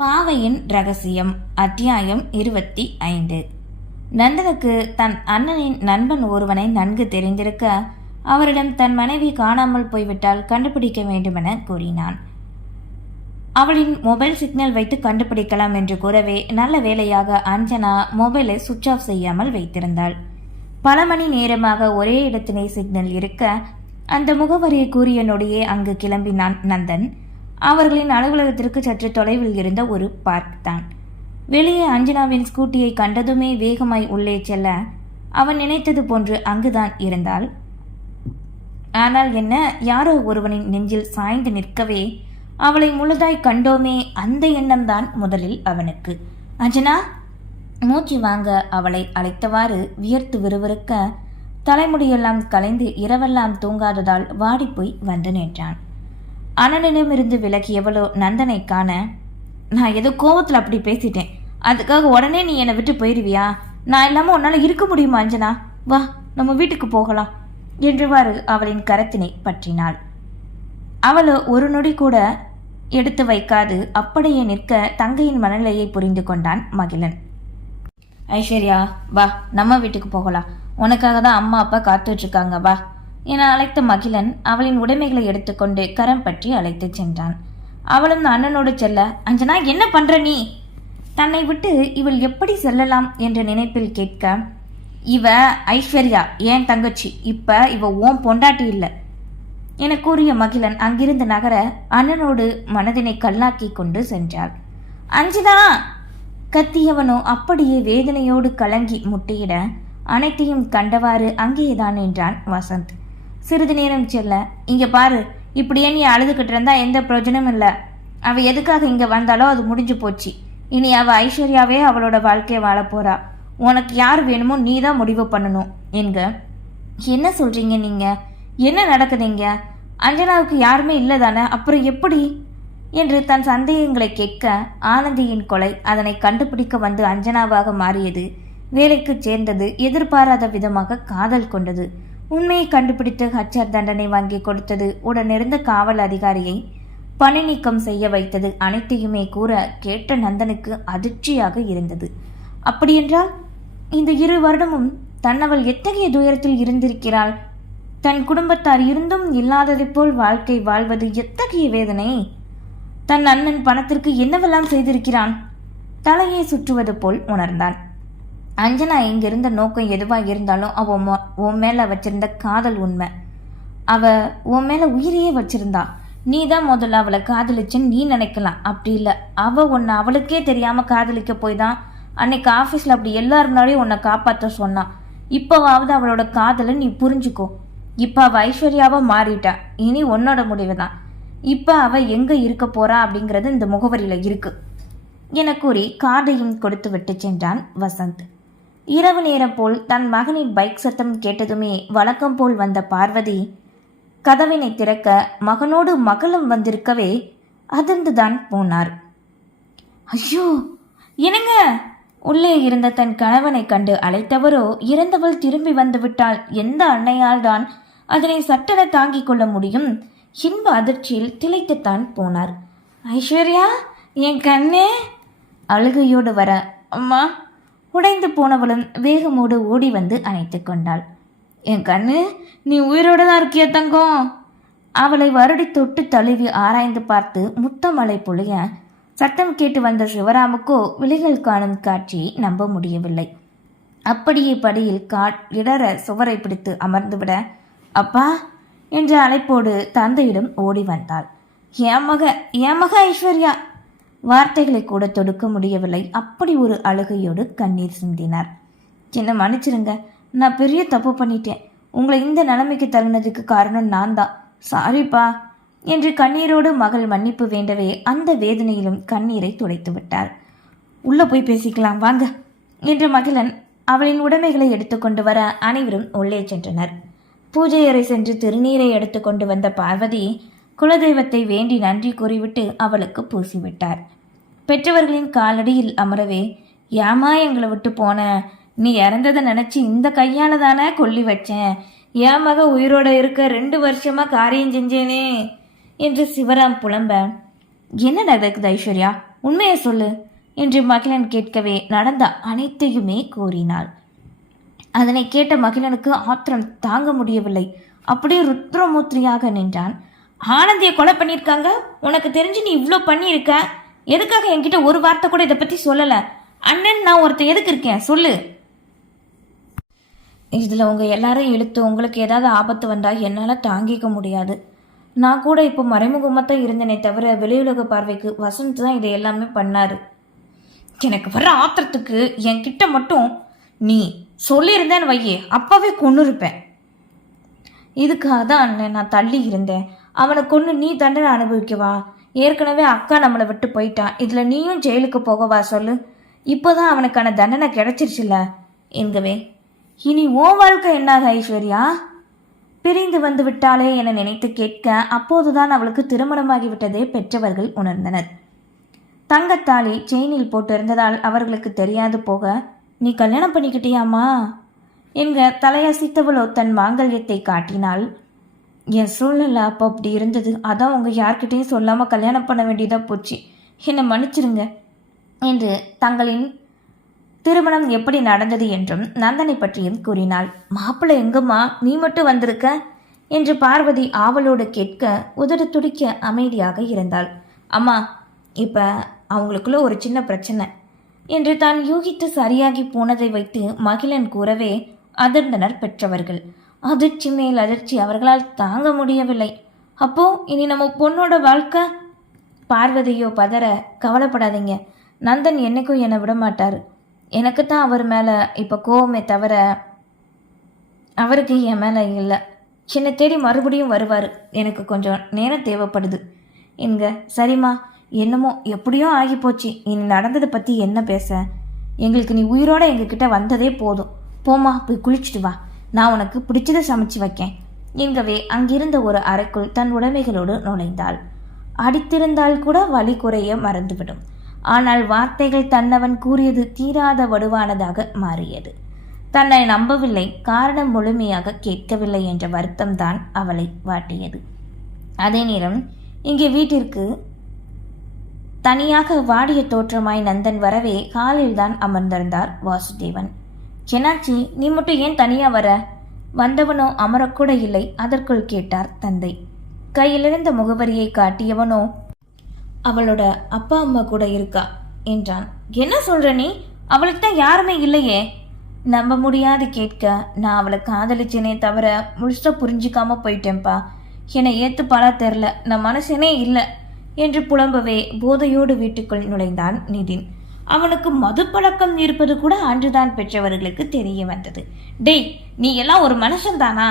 பாவையின் ரகசியம் அத்தியாயம் 25. நந்தனுக்கு தன் அண்ணனின் நண்பன் ஒருவனை நன்கு தெரிந்திருக்க அவரிடம் தன் மனைவி காணாமல் போய்விட்டால் கண்டுபிடிக்க வேண்டுமென கூறினான். அவளின் மொபைல் சிக்னல் வைத்து கண்டுபிடிக்கலாம் என்று கூறவே நல்ல வேளையாக அஞ்சனா மொபைலை சுவிட்ச் ஆஃப் செய்யாமல் வைத்திருந்தாள். பல மணி நேரமாக ஒரே இடத்திலே சிக்னல் இருக்க அந்த முகவரியை கூறிய நொடியே அங்கு கிளம்பினான் நந்தன். அவர்களின் அலுவலகத்திற்கு சற்று தொலைவில் இருந்த ஒரு பார்க் தான். வெளியே அஞ்சனாவின் ஸ்கூட்டியை கண்டதுமே வேகமாய் உள்ளே செல்ல அவன் நினைத்தது போன்று அங்குதான் இருந்தாள். ஆனால் என்ன, யாரோ ஒருவனின் நெஞ்சில் சாய்ந்து நிற்கவே அவளை முழுதாய் கண்டோமே, அந்த எண்ணம்தான் முதலில் அவனுக்கு. அஞ்சனா, மூச்சு வாங்க அவளை அழைத்தவாறு வியர்த்து விறுவிறுக்க தலைமுடியெல்லாம் கலைந்து இரவெல்லாம் தூங்காததால் வாடிப்போய் வந்து நின்றான். அண்ணனிடமிருந்து விலகியவளோ நந்தனை காண, நான் ஏதோ கோவத்தில் அப்படி பேசிட்டேன், அதுக்காக உடனே நீ என்னை விட்டு போயிடுவியா? நான் இல்லாமல் உன்னால் இருக்க முடியுமா அஞ்சனா? வா, நம்ம வீட்டுக்கு போகலாம் என்றவாறு அவளின் கரத்தினை பற்றினாள். அவளோ ஒரு நொடி கூட எடுத்து வைக்காது அப்படியே நிற்க தங்கையின் மனநிலையை புரிந்து கொண்டான் மகிழன். ஐஸ்வர்யா, வா, நம்ம வீட்டுக்கு போகலாம், உனக்காக தான் அம்மா அப்பா காத்துட்டு இருக்காங்க, வா என அழைத்த மகிழன் அவளின் உடைமைகளை எடுத்துக்கொண்டு கரம் பற்றி அழைத்து சென்றான். அவளும் அண்ணனோடு செல்ல, அஞ்சனா என்ன பண்ற நீ? தன்னை விட்டு இவள் எப்படி செல்லலாம் என்ற நினைப்பில் கேட்க, இவ ஐஸ்வர்யா ஏன் தங்கச்சி, இப்ப இவ ஓம் பொண்டாட்டி இல்லை என கூறிய மகிழன் அங்கிருந்து நகர அண்ணனோடு மனதினை கல்லாக்கி கொண்டு சென்றாள். அஞ்சனா கத்தியவனோ அப்படியே வேதனையோடு கலங்கி முட்டியிட அனைத்தையும் கண்டவாறு அங்கேதான் என்றான் வசந்த். சிறிது நேரம் செல்ல, இங்க பாரு, இப்படியே நீ அழுதுகிட்டு இருந்தா எந்த பிரயோஜனமும் இல்லை. அவ எதுக்காக இங்க வந்தாலோ அது முடிஞ்சு போச்சு. இனி அவ ஐஸ்வர்யாவே அவளோட வாழ்க்கையை வாழ போறா. உனக்கு யார் வேணுமோ நீ தான் முடிவு பண்ணணும் என்க. என்ன சொல்றீங்க நீங்க? என்ன நடக்குதுங்க? அஞ்சனாவுக்கு யாருமே இல்லை தானே, அப்புறம் எப்படி என்று தன் சந்தேகங்களை கேட்க, ஆனந்தியின் கொலை அதனை கண்டுபிடிக்க வந்து அஞ்சனாவாக மாறியது, வேலைக்கு சேர்ந்தது, எதிர்பாராத விதமாக காதல் கொண்டது, உண்மையை கண்டுபிடித்து ஹச்சர் தண்டனை வாங்கி கொடுத்தது, உடனிருந்த காவல் அதிகாரியை பணி நீக்கம் செய்ய வைத்தது, அனைத்தையுமே கூற கேட்ட நந்தனுக்கு அதிர்ச்சியாக இருந்தது. அப்படியென்றால் இந்த 2 வருடமும் தன்னவள் எத்தகைய துயரத்தில் இருந்திருக்கிறாள்? தன் குடும்பத்தார் இருந்தும் இல்லாததை போல் வாழ்க்கை வாழ்வது எத்தகைய வேதனை? தன் அண்ணன் பணத்திற்கு என்னவெல்லாம் செய்திருக்கிறான்? தலையை சுற்றுவது போல் உணர்ந்தான். அஞ்சனா இங்கிருந்த நோக்கம் எதுவாக இருந்தாலும் அவ உன் மேல வச்சிருந்த காதல் உண்மை. அவ உன் மேல உயிரையே வச்சிருந்தா. நீ தான் முதல்ல அவளை காதலிச்சுன்னு நீ நினைக்கலாம், அப்படி இல்லை. அவ உன்னை அவளுக்கே தெரியாம காதலிக்க போய் தான் அன்னைக்கு ஆஃபீஸில் அப்படி எல்லாருனாலையும் உன்னை காப்பாற்ற சொன்னான். இப்போவாவது அவளோட காதலை நீ புரிஞ்சுக்கோ. இப்போ அவள் ஐஸ்வர்யாவா மாறிட்டா, இனி உன்னோட முடிவு தான். இப்போ அவள் எங்கே இருக்க போறா அப்படிங்கிறது இந்த முகவரியில் இருக்கு என கூறி கார்டையும் கொடுத்து விட்டு சென்றான் வசந்த். இரவு நேரம் போல் தன் மகனின் பைக் சத்தம் கேட்டதுமே வழக்கம் போல் வந்த பார்வதி கதவினை திறக்க மகனோடு மகளும் வந்திருக்கவே அதிர்ந்துதான் போனார். ஐயோ, என்னங்க? உள்ளே இருந்த தன் கணவனை கண்டு அழைத்தவரோ இறந்தவள் திரும்பி வந்து விட்டால் எந்த அன்னையால் தான் அதனை சட்டென தாங்கிக் கொள்ள முடியும்? இன்ப அதிர்ச்சியில் திளைத்துத்தான் போனார். ஐஸ்வர்யா, என் கண்ணே! அழுகையோடு வர, அம்மா! உடைந்து போனவளும் வேகமோடு ஓடி வந்து அணைத்து கொண்டாள். என் கண்ணு, நீ உயிரோட தான் இருக்கிய தங்கம்? அவளை வருடி தொட்டு தழுவி ஆராய்ந்து பார்த்து முத்தமலை பொழிய சத்தம் கேட்டு வந்த சிவராமுக்கோ விழிகள் காணும் காட்சி நம்ப முடியவில்லை. அப்படியே படியில் இடற சுவரை பிடித்து அமர்ந்துவிட, அப்பா என்ற அழைப்போடு தந்தையிடம் ஓடி வந்தாள். என் மக ஐஸ்வர்யா! வார்த்தைகளை கூட தொடுக்க முடியவில்லை, அப்படி ஒரு அழுகையோடு கண்ணீர் சிந்தினார். என்ன மன்னிச்சிருங்க, நான் பெரிய தப்பு பண்ணிட்டேன். உங்களை இந்த நிலைமைக்கு தருணதுக்கு காரணம் நான் தான், சாரிப்பா என்று கண்ணீரோடு மகள் மன்னிப்பு வேண்டவே அந்த வேதனையிலும் கண்ணீரை துடைத்து விட்டார். உள்ள போய் பேசிக்கலாம் வாங்க என்று மகிழன் அவளின் உடைமைகளை எடுத்துக்கொண்டு வர அனைவரும் உள்ளே சென்றனர். பூஜை அறை சென்று திருநீரை எடுத்துக்கொண்டு வந்த பார்வதி குலதெய்வத்தை வேண்டி நன்றி கூறிவிட்டு அவளுக்கு பூசிவிட்டார். பெற்றவர்களின் காலடியில் அமரவே, ஏமா எங்களை விட்டு போன? நீ இறந்ததை நினைச்சு இந்த கையால தானே கொல்லி வச்சேன். என் மக உயிரோட இருக்க 2 வருஷமா காரியம் செஞ்சேனே என்று சிவராம் புலம்ப, என்ன நடக்குது ஐஸ்வர்யா? உண்மையை சொல்லு என்று மகிழன் கேட்கவே நடந்த அனைத்தையுமே கூறினாள். அதனை கேட்ட மகிழனுக்கு ஆத்திரம் தாங்க முடியவில்லை. அப்படியே ருத்ரமூர்த்தியாக நின்றான். ஆனந்தியை கொலை பண்ணியிருக்காங்க, உனக்கு தெரிஞ்சு நீ இவ்வளோ பண்ணியிருக்க, எதுக்காக என்கிட்ட ஒரு வார்த்தை கூட இதை பற்றி சொல்லலை? அண்ணன் நான் ஒருத்தன் எதுக்கு இருக்கேன் சொல்லு. இதில் உங்கள் எல்லாரும் இழுத்து உங்களுக்கு ஏதாவது ஆபத்து வந்தால் என்னால் தாங்கிக்க முடியாது. நான் கூட இப்போ மறைமுகமாக தான் இருந்தேனே தவிர வெளியுலக பார்வைக்கு வசந்த் தான் இதை எல்லாமே பண்ணார். எனக்கு வர ஆத்திரத்துக்கு என்கிட்ட மட்டும் நீ சொல்லியிருந்தேன்னு வையே, அப்போவே கொன்று இருப்பேன். இதுக்காக தான் அண்ணன் நான் தள்ளி இருந்தேன். அவனை கொன்று நீ தண்டனை அனுபவிக்கவா? ஏற்கனவே அக்கா நம்மளை விட்டு போயிட்டான், இதில் நீயும் ஜெயிலுக்கு போகவா சொல்லு? இப்போதான் அவனுக்கான தண்டனை கிடைச்சிருச்சுல என்கவே. இனி ஓ வாழ்க்கை என்னாக ஐஸ்வர்யா? பிரிந்து வந்து விட்டாளே என நினைத்து கேட்க அப்போதுதான் அவளுக்கு திருமணமாகிவிட்டதே பெற்றவர்கள் உணர்ந்தனர். தங்கத்தாலி செயினில் போட்டிருந்ததால் அவர்களுக்கு தெரியாது போக, நீ கல்யாணம் பண்ணிக்கிட்டியாமா என்க தலையசித்தவளோ தன் மாங்கல்யத்தை காட்டினாள். என் சூழ்நிலை அப்போ அப்படி இருந்தது, அதான் உங்கள் யார்கிட்டையும் சொல்லாமல் கல்யாணம் பண்ண வேண்டியதாக போச்சு, என்னை மன்னிச்சிருங்க என்று தங்களின் திருமணம் எப்படி நடந்தது என்றும் நந்தனை பற்றியும் கூறினாள். மாப்பிள்ளை எங்கம்மா, நீ மட்டும் வந்திருக்க என்று பார்வதி ஆவலோடு கேட்க உதடு துடிக்க அமைதியாக இருந்தாள். அம்மா, இப்போ அவங்களுக்குள்ள ஒரு சின்ன பிரச்சனை என்று தான் யூகித்து சரியாகி போனதை வைத்து மகிழன் கூறவே அதிர்ந்தனர் பெற்றவர்கள். அதிர்ச்சி மேல் அதிர்ச்சி அவர்களால் தாங்க முடியவில்லை. அப்போ இனி நம்ம பொண்ணோட வாழ்க்கை? பார்வதியோ பதற, கவலைப்படாதீங்க, நந்தன் என்னைக்கும் என்னை விட மாட்டார். எனக்கு தான் அவர் மேலே இப்போ கோவமே தவிர அவருக்கு என் மேலே இல்லை. என்னை தேடி மறுபடியும் வருவார், எனக்கு கொஞ்சம் நேரம் தேவைப்படுது என்க. சரிம்மா, என்னமோ எப்படியோ ஆகி போச்சு, இனி நடந்ததை பற்றி என்ன பேச? எங்களுக்கு நீ உயிரோட எங்ககிட்ட வந்ததே போதும். போமா, போய் குளிச்சுட்டு வா, நான் உனக்கு பிடிச்சதை சமைச்சு வைக்கேன் என்கவே அங்கிருந்த ஒரு அறைக்குள் தன் உடைமைகளோடு நுழைந்தாள். அடித்திருந்தால் கூட வலி குறைய மறந்துவிடும். ஆனால் வார்த்தைகள் தன்னவன் கூறியது தீராத வடுவானதாக மாறியது. தன்னை நம்பவில்லை, காரணம் முழுமையாக கேட்கவில்லை என்ற வருத்தம்தான் அவளை வாட்டியது. அதே நேரம் இங்கே வீட்டிற்கு தனியாக வாடிய தோற்றமாய் நந்தன் வரவே காலில் தான் அமர்ந்திருந்தார் வாசுதேவன். என்னாச்சி, நீ மட்டும் ஏன் தனியா வர? வந்தவனோ அமரக்கூட இல்லை. அதற்குள் கேட்டார் தந்தை. கையிலிருந்த முகவரியை காட்டியவனோ, அவளோட அப்பா அம்மா கூட இருக்கா என்றான். என்ன சொல்ற நீ? அவளுக்கு தான் யாருமே இல்லையே. நம்ப முடியாது கேட்க, நான் அவளை காதலிச்சேனே தவிர முழுசா புரிஞ்சிக்காம போயிட்டேன்ப்பா. என்னை ஏத்துப்பாலா தெரில, நான் மனசனே இல்லை என்று புலம்பவே போதையோடு வீட்டுக்குள் நுழைந்தான் நிதின். அவனுக்கு மது பழக்கம் இருப்பது கூட அன்றுதான் பெற்றவர்களுக்கு தெரிய வந்தது. டேய், நீ எல்லாம் ஒரு மனுஷன் தானா?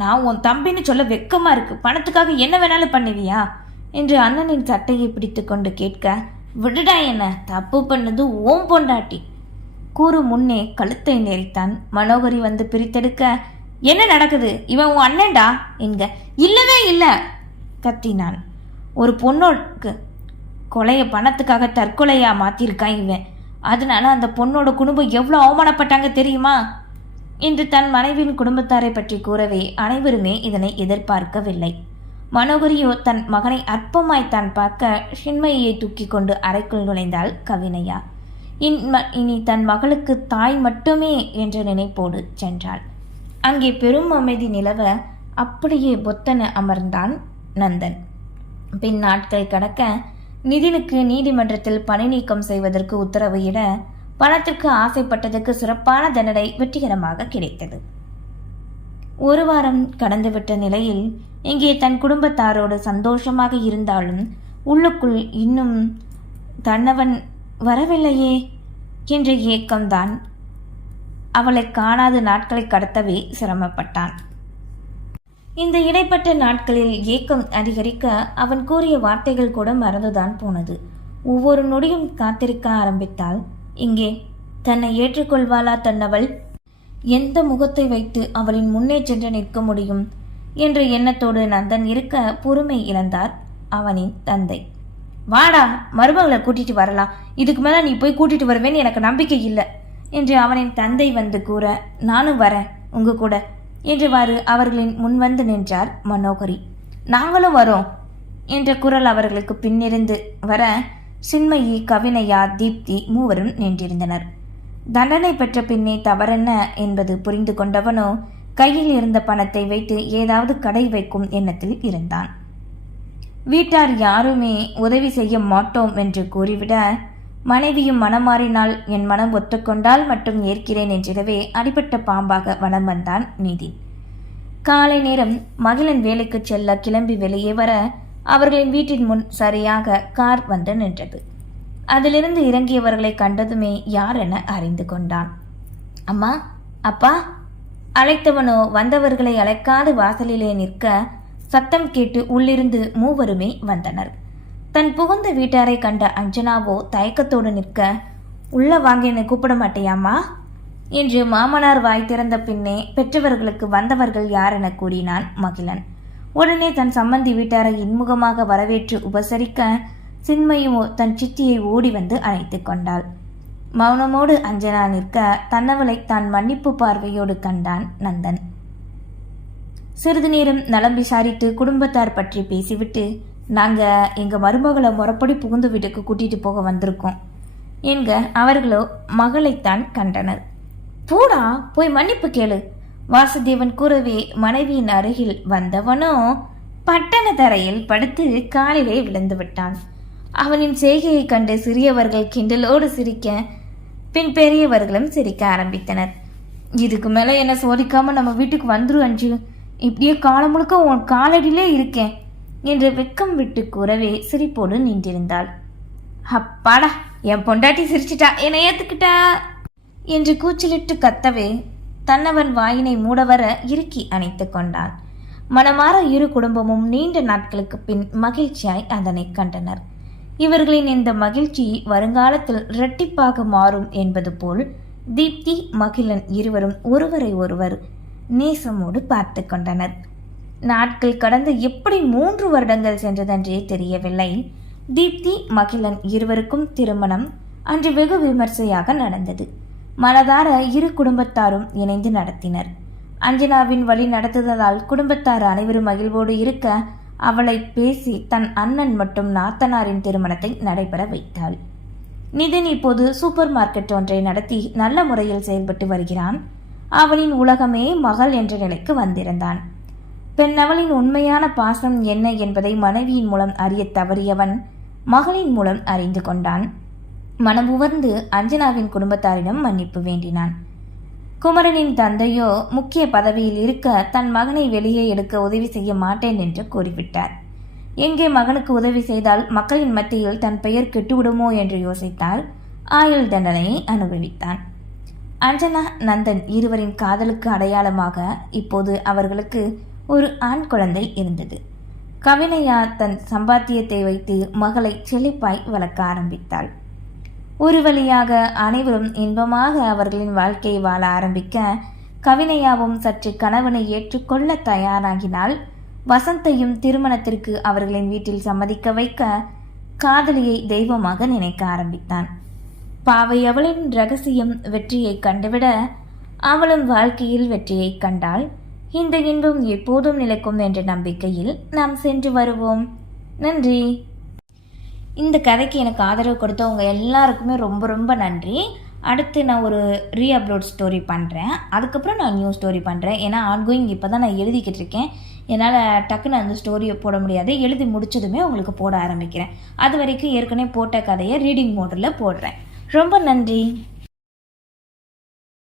நான் உன் தம்பின்னு சொல்ல வெக்கமா இருக்கு. பணத்துக்காக என்ன வேணாலும் பண்ணுவியா என்று அண்ணனின் சட்டையை பிடித்து கொண்டு கேட்க, விடுடா, என்ன தப்பு பண்ணது ஓம் பொண்டாட்டி கூறு முன்னே கழுத்தை நெறித்தான். மனோகரி வந்து பிரித்தெடுக்க, என்ன நடக்குது? இவன் உன் அண்ணன்டா என்க. இல்லவே இல்லை கத்தினான். ஒரு பொண்ணோக்கு கொலையை பணத்துக்காக தற்கொலையா மாத்திருக்கான் இவன். அதனால அந்த பொண்ணோட குடும்பம் எவ்வளோ அவமானப்பட்டாங்க தெரியுமா என்று தன் மனைவியின் குடும்பத்தாரை பற்றி கூறவே அனைவருமே இதனை எதிர்பார்க்கவில்லை. மனோகரியோ தன் மகனை அற்பமாய்த்தான் பார்க்க சின்மயியை தூக்கி கொண்டு அறைக்குள் நுழைந்தாள் கவினையா. இனி தன் மகளுக்கு தாய் மட்டுமே என்ற நினைப்போடு சென்றாள். அங்கே பெரும் அமைதி நிலவ அப்படியே பொத்தன அமர்ந்தான் நந்தன். பின் நாட்கள் கடக்க நிதினுக்கு நீதிமன்றத்தில் பணி நீக்கம் செய்வதற்கு உத்தரவு இட, பணத்திற்கு ஆசைப்பட்டதற்கு சிறப்பான தண்டனை வெற்றிகரமாக கிடைத்தது. ஒரு வாரம் கடந்துவிட்ட நிலையில் இங்கே தன் குடும்பத்தாரோடு சந்தோஷமாக இருந்தாலும் உள்ளுக்குள் இன்னும் தன்னவன் வரவில்லையே என்ற ஏக்கம்தான். அவளை காணாத நாட்களை கடத்தவே சிரமப்பட்டான். இந்த இடைப்பட்ட நாட்களில் ஏக்கம் அதிகரிக்க அவன் கூறிய வார்த்தைகள் கூட மறந்துதான் போனது. ஒவ்வொரு நொடியும் காத்திருக்க ஆரம்பித்தாள். இங்கே தன்னை ஏற்றுக்கொள்வாளா தன்னவள்? எந்த முகத்தை வைத்து அவளின் முன்னே சென்று நிற்க முடியும் என்ற எண்ணத்தோடு நந்தன் இருக்க பொறுமை இழந்தார் அவனின் தந்தை. வாடா, மருமகளை கூட்டிட்டு வரலாம், இதுக்கு மேல நீ போய் கூட்டிட்டு வருவேன்னு எனக்கு நம்பிக்கை இல்லை என்று அவனின் தந்தை வந்து கூற, நானும் வரேன் உங்க கூட என்றவாறு அவர்களின் முன்வந்து நின்றார் மனோகரி. நாங்களும் வரோம் என்ற குரல் அவர்களுக்கு பின்னிருந்து வர, சின்மயி, கவினையா, தீப்தி மூவரும் நின்றிருந்தனர். தண்டனை பெற்ற பின்னே தவறென்ன என்பது புரிந்து கொண்டவனோ கையில் இருந்த பணத்தை வைத்து ஏதாவது கடை வைக்கும் எண்ணத்தில் இருந்தான். வீட்டார் யாருமே உதவி செய்ய மாட்டோம் என்று கூறிவிட, மனைவியும் மனம் மாறினால் என் மனம் ஒத்துக்கொண்டால் மட்டும் ஏற்கிறேன் என்றிடவே அடிபட்ட பாம்பாக வலம் வந்தான் நிதின். காலை நேரம் மகிழன் வேலைக்கு செல்ல கிளம்பி வெளியே வர அவர்களின் வீட்டின் முன் சரியாக கார் வந்து நின்றது. அதிலிருந்து இறங்கியவர்களை கண்டதுமே யார் என அறிந்து கொண்டான். அம்மா, அப்பா. அழைத்தவனோ வந்தவர்களை அழைக்காது வாசலிலே நிற்க சத்தம் கேட்டு உள்ளிருந்து மூவருமே வந்தனர். தன் புகுந்த வீட்டாரை கண்ட அஞ்சனாவோ தயக்கத்தோடு நிற்க, உள்ள வாங்க என்னை கூப்பிட மாட்டேயாம்மா என்று மாமனார் வாய் திறந்த பின்னே பெற்றவர்களுக்கு வந்தவர்கள் யார் என கூறினான் மகிழன். உடனே தன் சம்பந்தி வீட்டாரை இன்முகமாக வரவேற்று உபசரிக்க, சின்மயுமோ தன் சித்தியை ஓடி வந்து அழைத்து கொண்டாள். மௌனமோடு அஞ்சனா நிற்க தன்னவளை தான் மன்னிப்பு பார்வையோடு கண்டான் நந்தன். சிறிது நேரம் நலம் விசாரித்து குடும்பத்தார் பற்றி பேசிவிட்டு, நாங்க எங்க மருமகளை முறைப்படி புகுந்து வீட்டுக்கு கூட்டிட்டு போக வந்திருக்கோம் என்க அவர்களோ மகளைத்தான் கண்டனர். போடா, போய் மன்னிப்பு கேளு. வாசுதேவன் கூறவே மனைவியின் அருகில் வந்தவனோ பட்டண தரையில் படுத்து காலிலே விழுந்து விட்டான். அவனின் செய்கையை கண்டு சிறியவர்கள் கிண்டலோடு சிரிக்க, பின் பெரியவர்களும் சிரிக்க ஆரம்பித்தனர். இதுக்கு மேல என்ன சோதிக்காம நம்ம வீட்டுக்கு வந்துரு அஞ்சு, இப்படியே காலம் முழுக்க உன் காலடியிலே இருக்கேன் என்று வெக்கம் விட்டு கூறவே சிரிப்போடு நின்றிருந்தாள். அப்பாடா, என் பொண்டாட்டி சிரிச்சிட்டா, என்னை ஏத்துக்கிட்டா என்று கூச்சலிட்டு கத்தவே தன்னவன் வாயினை மூடவர இறுக்கி அணைத்து கொண்டான். மனமாற இரு குடும்பமும் நீண்ட நாட்களுக்கு பின் மகிழ்ச்சியாய் அதனை கண்டனர். இவர்களின் இந்த மகிழ்ச்சி வருங்காலத்தில் இரட்டிப்பாக மாறும் என்பது போல் தீப்தி, மகிழன் இருவரும் ஒருவரை ஒருவர் நேசமோடு பார்த்து கொண்டனர். நாட்கள் கடந்து எப்படி 3 வருடங்கள் சென்றதென்றே தெரியவில்லை. தீப்தி, மகிழன் இருவருக்கும் திருமணம் அன்று வெகு விமர்சையாக நடந்தது. மனதார இரு குடும்பத்தாரும் இணைந்து நடத்தினர். அஞ்சனாவின் வழி நடத்துதலால் குடும்பத்தார் அனைவரும் மகிழ்வோடு இருக்க, அவளை பேசி தன் அண்ணன் மற்றும் நாத்தனாரின் திருமணத்தை நடைபெற வைத்தாள். நிதின் இப்போது சூப்பர் மார்க்கெட் ஒன்றை நடத்தி நல்ல முறையில் செயல்பட்டு வருகிறான். அவனின் உலகமே மகள் என்ற நிலைக்கு வந்திருந்தான். பெண்ணவளின் உண்மையான பாசம் என்ன என்பதை மனைவியின் மூலம் அறிய தவறியவன் மகளின் மூலம் அறிந்து கொண்டான். மனமுவர்ந்து அஞ்சனாவின் குடும்பத்தாரிடம் மன்னிப்பு வேண்டினான். குமரனின் தந்தையோ முக்கிய பதவியில் இருக்க தன் மகனை வெளியே எடுக்க உதவி செய்ய மாட்டேன் என்று கூறிவிட்டார். எங்கே மகனுக்கு உதவி செய்தால் மக்களின் மத்தியில் தன் பெயர் கெட்டுவிடுமோ என்று யோசித்தால் ஆயுள் தண்டனையை அனுபவித்தான். அஞ்சனா, நந்தன் இருவரின் காதலுக்கு அடையாளமாக இப்போது அவர்களுக்கு ஒரு ஆண் குழந்தை இருந்தது. கவினையா தன் சம்பாத்தியத்தை வைத்து மகளை செழிப்பாய் வளர்க்க ஆரம்பித்தாள். ஒரு வழியாக அனைவரும் இன்பமாக அவர்களின் வாழ்க்கையை வாழ ஆரம்பிக்க, கவினையாவும் சற்று கணவனை ஏற்றுக்கொள்ள தயாராகினாள். வசந்தையும் திருமணத்திற்கு அவர்களின் வீட்டில் சம்மதிக்க வைக்க, காதலியை தெய்வமாக நினைக்க ஆரம்பித்தான். பாவை அவளின் ரகசியம் வெற்றியை கண்டுவிட அவளும் வாழ்க்கையில் வெற்றியை கண்டாள். இந்த இன்பம் எப்போதும் நிலைக்கும் என்ற நம்பிக்கையில் நாம் சென்று வருவோம். நன்றி. இந்த கதைக்கு எனக்கு ஆதரவு கொடுத்தவங்க எல்லாருக்குமே ரொம்ப ரொம்ப நன்றி. அடுத்து நான் ஒரு ரீஅப்லோட் ஸ்டோரி பண்ணுறேன். அதுக்கப்புறம் நான் நியூ ஸ்டோரி பண்ணுறேன். ஏன்னா ஆன்கோயிங் இப்போ தான் நான் எழுதிக்கிட்டு இருக்கேன். என்னால் டக்குன்னு அந்த ஸ்டோரியை போட முடியாது. எழுதி முடித்ததுமே உங்களுக்கு போட ஆரம்பிக்கிறேன். அது வரைக்கும் ஏற்கனவே போட்ட கதையை ரீடிங் மோடில் போடுறேன். ரொம்ப நன்றி.